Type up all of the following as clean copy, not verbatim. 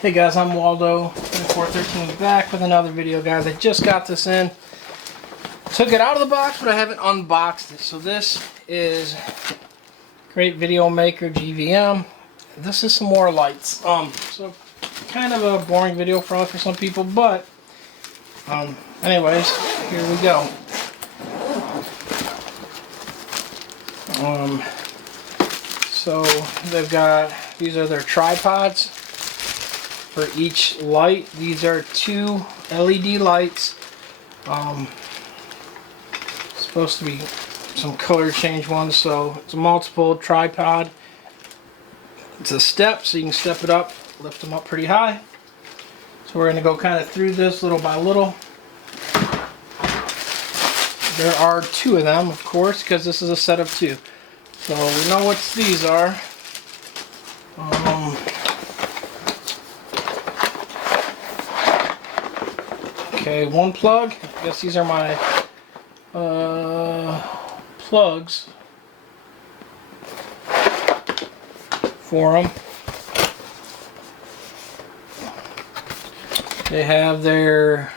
Hey guys, I'm Waldo, 413 back with another video, guys. I just got this in. Took it out of the box, but I haven't unboxed it. So this is Great Video Maker GVM. This is some more lights. So kind of a boring video probably for some people, but anyways, here we go. So they've got, these are their tripods for each light. These are two LED lights. Supposed to be some color change ones, so it's a multiple tripod. It's a step, so you can step it up, lift them up pretty high. So we're going to go kind of through this little by little. There are two of them, of course, because this is a set of two. So we know what these are. Okay, one plug. I guess these are my plugs for them. They have their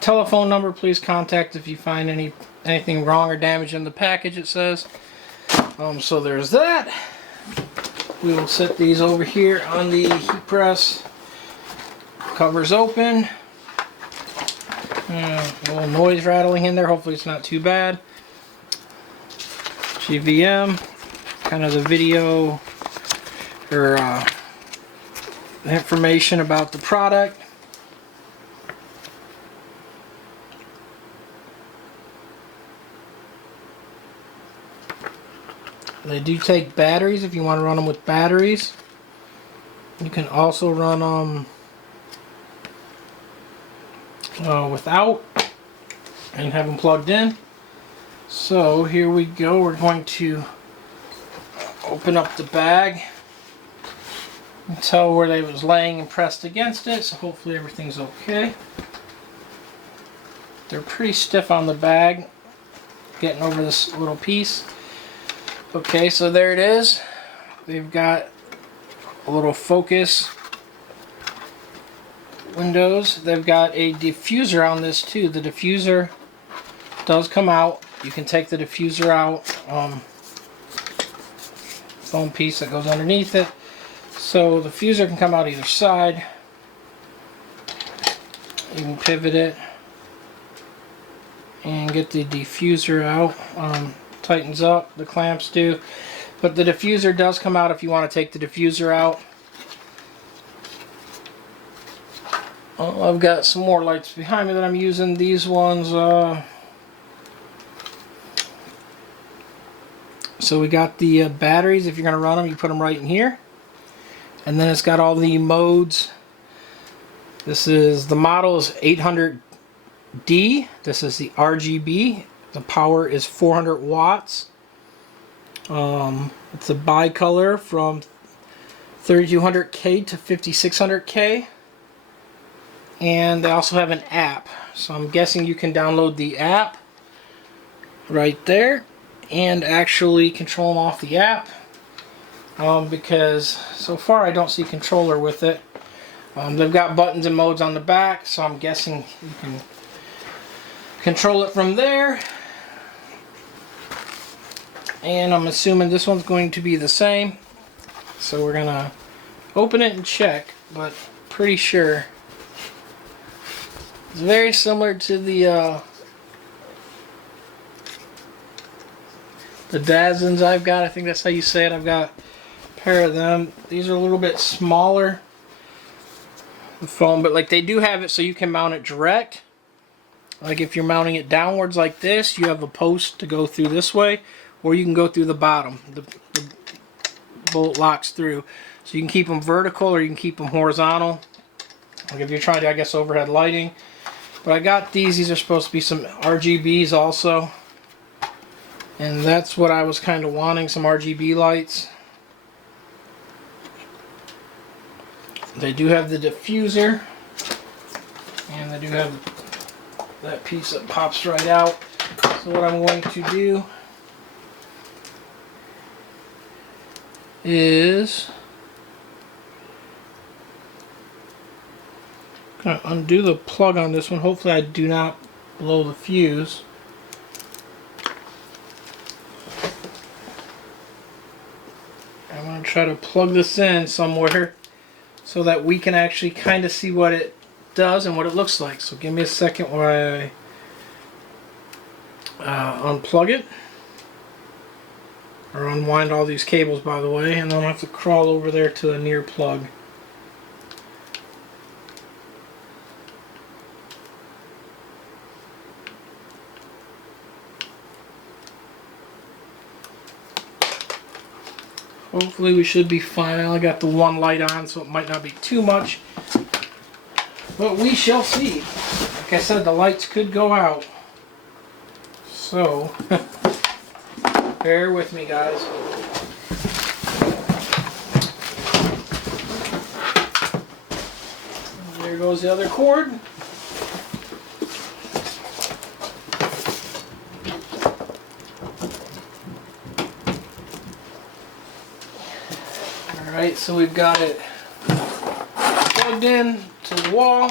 telephone number. Please contact if you find anything wrong or damage in the package, it says. So there's that. We will set these over here on the heat press. Cover's open. A little noise rattling in there. Hopefully it's not too bad. GVM, kind of the video or information about the product. They do take batteries if you want to run them with batteries. You can also run them without and have them plugged in. So here we go. We're going to open up the bag and tell where they was laying and pressed against it. So hopefully everything's okay. They're pretty stiff on the bag, getting over this little piece. Okay, so there it is. They've got a little focus windows. They've got a diffuser on this too. The diffuser does come out. You can take the diffuser out. Foam piece that goes underneath it. So the diffuser can come out either side. You can pivot it and get the diffuser out. Tightens up, the clamps do, but the diffuser does come out if you want to take the diffuser out. I've got some more lights behind me that I'm using. These ones, so we got the batteries. If you're going to run them, you put them right in here, and then it's got all the modes. This is, the model is 800D. This is the RGB. The power is 400 watts. It's a bicolor from 3200K to 5600K. And they also have an app. So I'm guessing you can download the app right there and actually control them off the app. Because so far I don't see a controller with it. They've got buttons and modes on the back, so I'm guessing you can control it from there. And I'm assuming this one's going to be the same. So we're gonna open it and check, but pretty sure it's very similar to the Dazens I've got. I think that's how you say it. I've got a pair of them. These are a little bit smaller, the foam, but like they do have it so you can mount it direct. Like if you're mounting it downwards like this, you have a post to go through this way, or you can go through the bottom. The bolt locks through. So you can keep them vertical or you can keep them horizontal. Like if you're trying to, I guess, overhead lighting. But I got these. These are supposed to be some RGBs also. And that's what I was kind of wanting, some RGB lights. They do have the diffuser. And they do have that piece that pops right out. So what I'm going to do is I'm gonna undo the plug on this one. Hopefully I do not blow the fuse. I'm going to try to plug this in somewhere so that we can actually kind of see what it does and what it looks like. So give me a second while I unplug it. Or unwind all these cables, by the way, and then I'll have to crawl over there to the near plug. Hopefully we should be fine. I only got the one light on, so it might not be too much. But we shall see. Like I said, the lights could go out. So, bear with me, guys. There goes the other cord. Alright, so we've got it plugged in to the wall.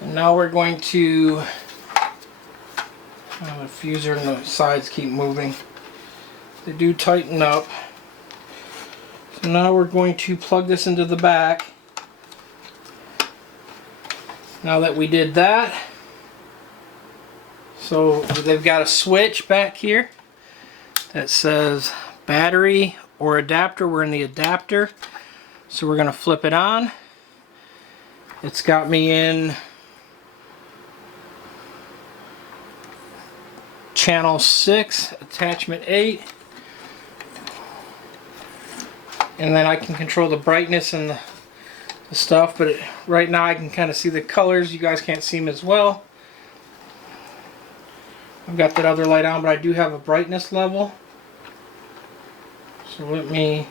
And now we're going to, the fuser and the sides keep moving. They do tighten up. So now we're going to plug this into the back. Now that we did that, so they've got a switch back here that says battery or adapter. We're in the adapter, so we're going to flip it on. It's got me in channel 6, attachment 8, and then I can control the brightness and the stuff, but right now I can kind of see the colors. You guys can't see them as well. I've got that other light on, but I do have a brightness level. So let me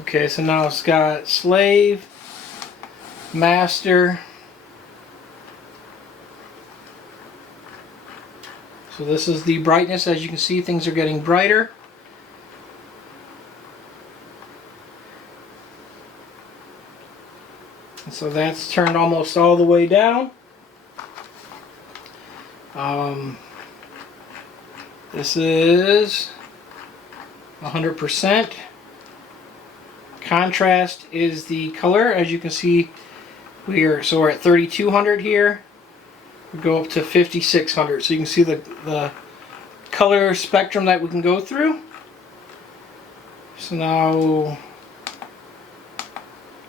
okay, so now it's got slave, master. So this is the brightness. As you can see, things are getting brighter. And so that's turned almost all the way down. This is 100%. Contrast is the color. As you can see, we're at 3200 here. We go up to 5600, so you can see the color spectrum that we can go through. So now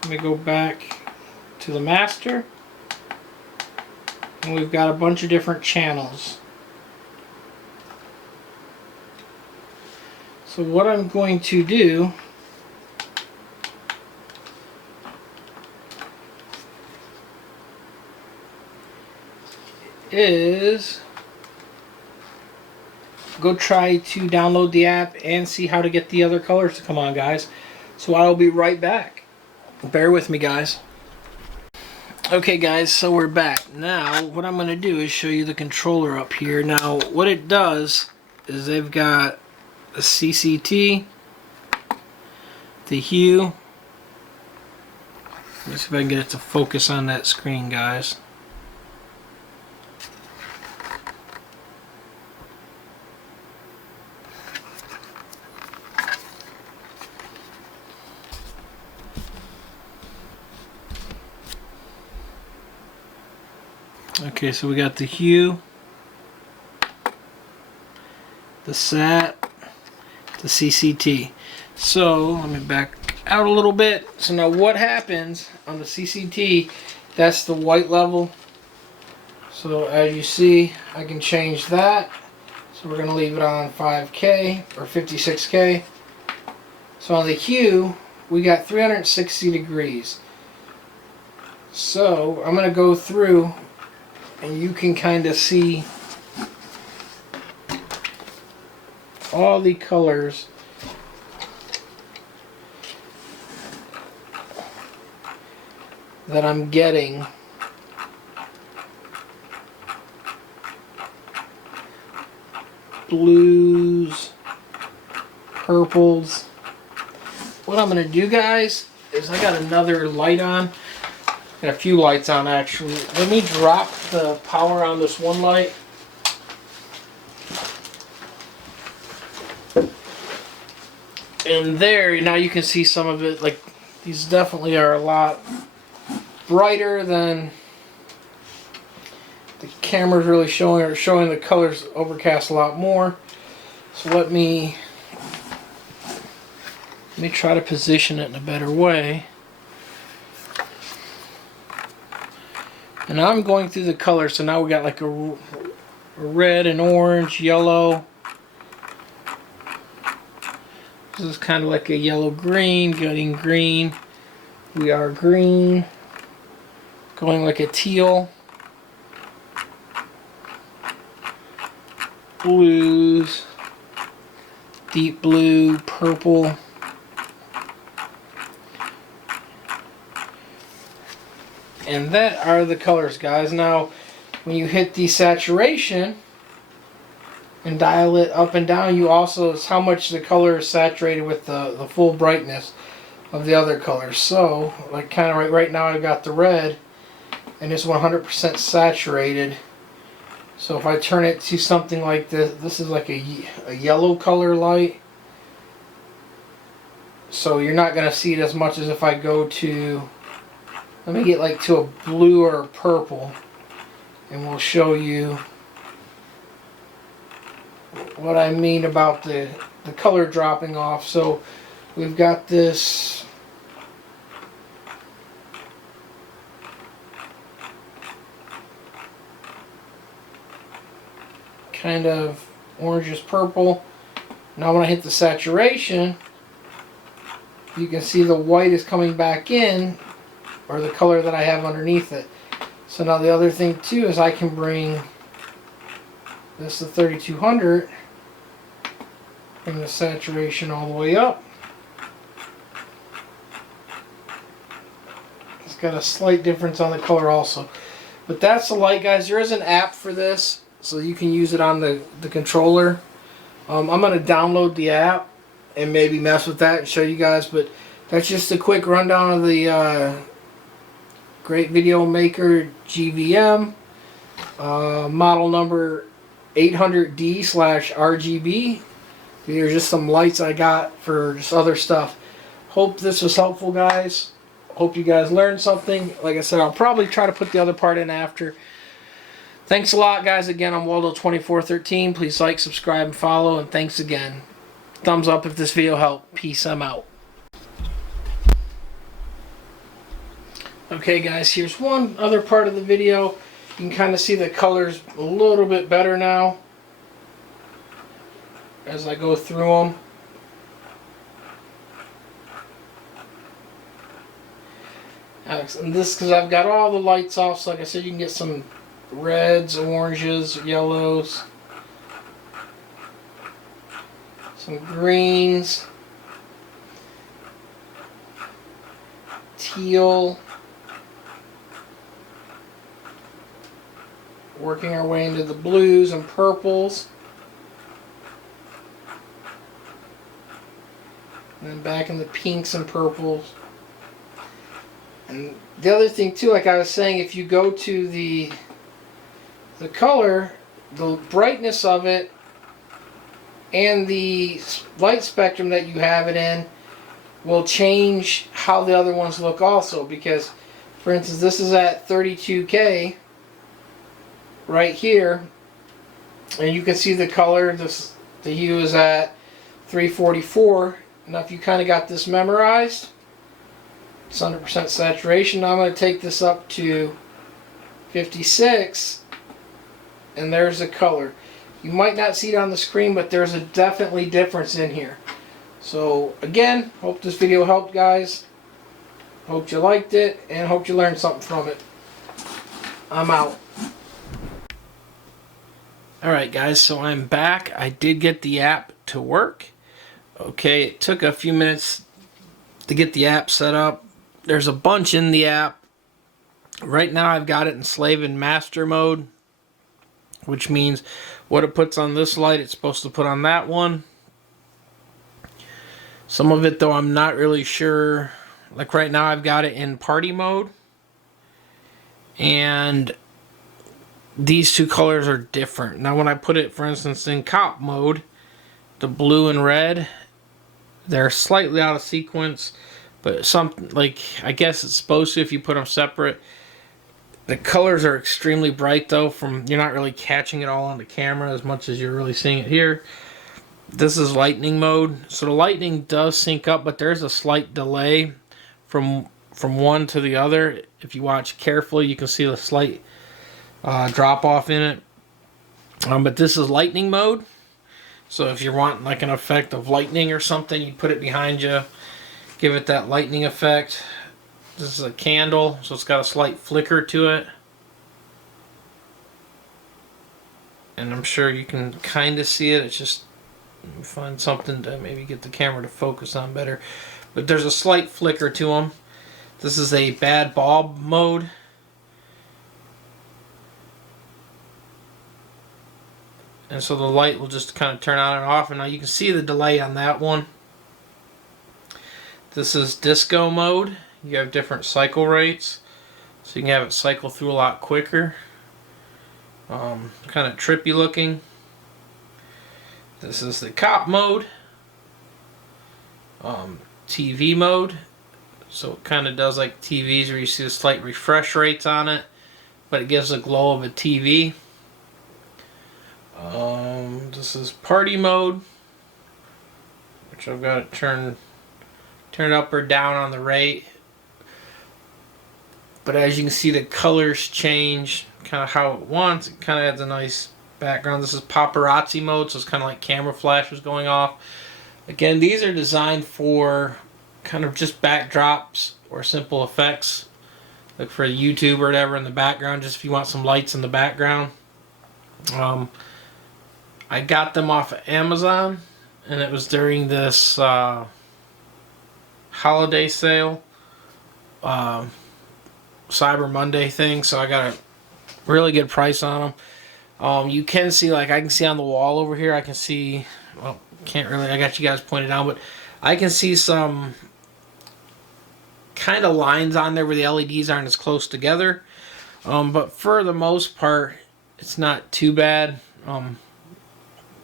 let me go back to the master, and we've got a bunch of different channels. So what I'm going to do is go try to download the app and see how to get the other colors to come on, guys. So I'll be right back. Bear with me, guys. Okay, guys, so we're back. Now what I'm going to do is show you the controller up here. Now what it does is they've got a CCT, the hue. Let's see if I can get it to focus on that screen, guys. Okay, so we got the hue, the sat, the CCT. So let me back out a little bit. So now what happens on the CCT, that's the white level. So as you see, I can change that. So we're going to leave it on 5K or 56K. So on the hue, we got 360 degrees. So I'm going to go through and you can kind of see all the colors that I'm getting. Blues, purples. What I'm going to do, guys, is I got another light on. Got a few lights on, actually. Let me drop the power on this one light. And there, now you can see some of it. Like, these definitely are a lot brighter than the camera's really showing, or showing the colors overcast a lot more. So let me try to position it in a better way. And I'm going through the colors, so now we got like a red and orange, yellow. This is kind of like a yellow-green, getting green. We are green. Going like a teal. Blues. Deep blue, purple. And that are the colors, guys. Now, when you hit the saturation and dial it up and down, you also, it's how much the color is saturated with the full brightness of the other colors. So, like kind of right now I've got the red and it's 100% saturated. So if I turn it to something like this, this is like a yellow color light. So you're not going to see it as much as if I go to, let me get like to a blue or a purple, and we'll show you what I mean about the color dropping off. So we've got this kind of orangish purple. Now when I hit the saturation, you can see the white is coming back in, or the color that I have underneath it. So now the other thing too is I can bring this to 3200, bring the saturation all the way up. It's got a slight difference on the color also. But that's the light, guys. There is an app for this, so you can use it on the controller. I'm going to download the app and maybe mess with that and show you guys, but that's just a quick rundown of the Great Video Maker GVM model number 800D/RGB. These are just some lights I got for just other stuff. Hope this was helpful, guys. Hope you guys learned something. Like I said, I'll probably try to put the other part in after. Thanks a lot, guys. Again, I'm Waldo2413. Please like, subscribe, and follow. And thanks again. Thumbs up if this video helped. Peace. I'm out. Okay, guys, here's one other part of the video. You can kind of see the colors a little bit better now as I go through them. And this because I've got all the lights off, so like I said, you can get some reds, oranges, yellows, some greens, teal. Working our way into the blues and purples. And then back in the pinks and purples. And the other thing too, like I was saying, if you go to the color, the brightness of it, and the light spectrum that you have it in will change how the other ones look also. Because, for instance, this is at 32K right here, and you can see the color, the hue is at 344. Now if you kind of got this memorized, it's 100% saturation. Now I'm going to take this up to 56, and there's the color. You might not see it on the screen, but there's a definitely difference in here. So again, hope this video helped, guys. Hope you liked it, and hope you learned something from it. I'm out. Alright guys, so I'm back. I did get the app to work. Okay, it took a few minutes to get the app set up. There's a bunch in the app. Right now I've got it in slave and master mode, which means what it puts on this light it's supposed to put on that one. Some of it though I'm not really sure. Like right now I've got it in party mode, and these two colors are different. Now when I put it, for instance, in cop mode, the blue and red, they're slightly out of sequence, but something like, I guess it's supposed to if you put them separate. The colors are extremely bright though, you're not really catching it all on the camera as much as you're really seeing it here. This is lightning mode, so the lightning does sync up, but there's a slight delay from one to the other. If you watch carefully, you can see the slight drop off in it. But this is lightning mode, so if you're wanting like an effect of lightning or something, you put it behind you, give it that lightning effect. This is a candle, so it's got a slight flicker to it, and I'm sure you can kind of see it. It's just, find something to maybe get the camera to focus on better, but there's a slight flicker to them. This is a bad bulb mode. And so the light will just kind of turn on and off. And now you can see the delay on that one. This is disco mode. You have different cycle rates, so you can have it cycle through a lot quicker. Kind of trippy looking. This is the cop mode. TV mode. So it kind of does like TVs where you see the slight refresh rates on it, but it gives the glow of a TV. This is party mode, which I've got it turn up or down on the rate. But as you can see, the colors change kind of how it wants. It kind of adds a nice background. This is paparazzi mode, so it's kind of like camera flashes going off. Again, these are designed for kind of just backdrops or simple effects, like for YouTube or whatever in the background, just if you want some lights in the background. I got them off of Amazon, and it was during this holiday sale, Cyber Monday thing, so I got a really good price on them. You can see, like I can see on the wall over here, I can see, well, can't really, I got you guys pointed out, but I can see some kind of lines on there where the LEDs aren't as close together. But for the most part, it's not too bad.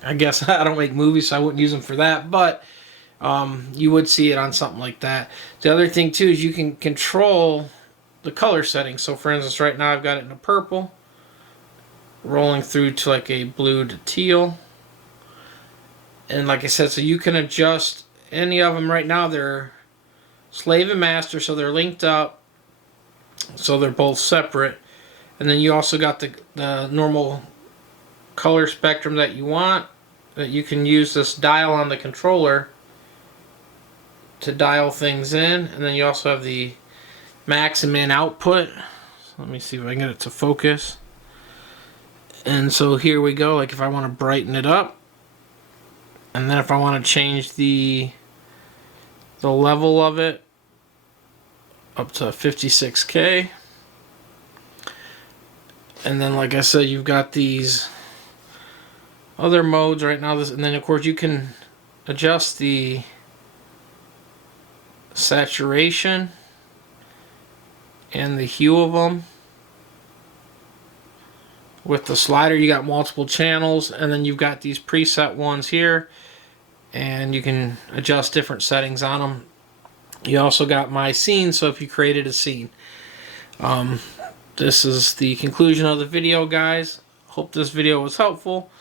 I guess I don't make movies, so I wouldn't use them for that, but you would see it on something like that. The other thing too is you can control the color settings. So for instance, right now I've got it in a purple, rolling through to like a blue to teal. And like I said, so you can adjust any of them. Right now they're slave and master, so they're linked up, so they're both separate. And then you also got the normal color spectrum that you want, that you can use this dial on the controller to dial things in. And then you also have the max and min output. So let me see if I can get it to focus. And so here we go, like if I want to brighten it up, and then if I want to change the level of it up to 56K. And then like I said, you've got these other modes right now, and then of course you can adjust the saturation and the hue of them. With the slider you got multiple channels, and then you've got these preset ones here, and you can adjust different settings on them. You also got my scene, so if you created a scene. This is the conclusion of the video, guys. Hope this video was helpful.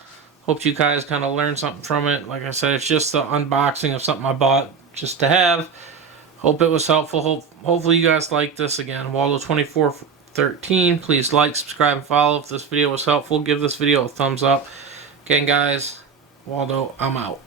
Hope you guys kind of learned something from it. Like I said, it's just the unboxing of something I bought just to have. Hope it was helpful. Hopefully you guys like this. Again, Waldo 2413. Please like, subscribe, and follow. If this video was helpful, give this video a thumbs up. Again, guys, Waldo, I'm out.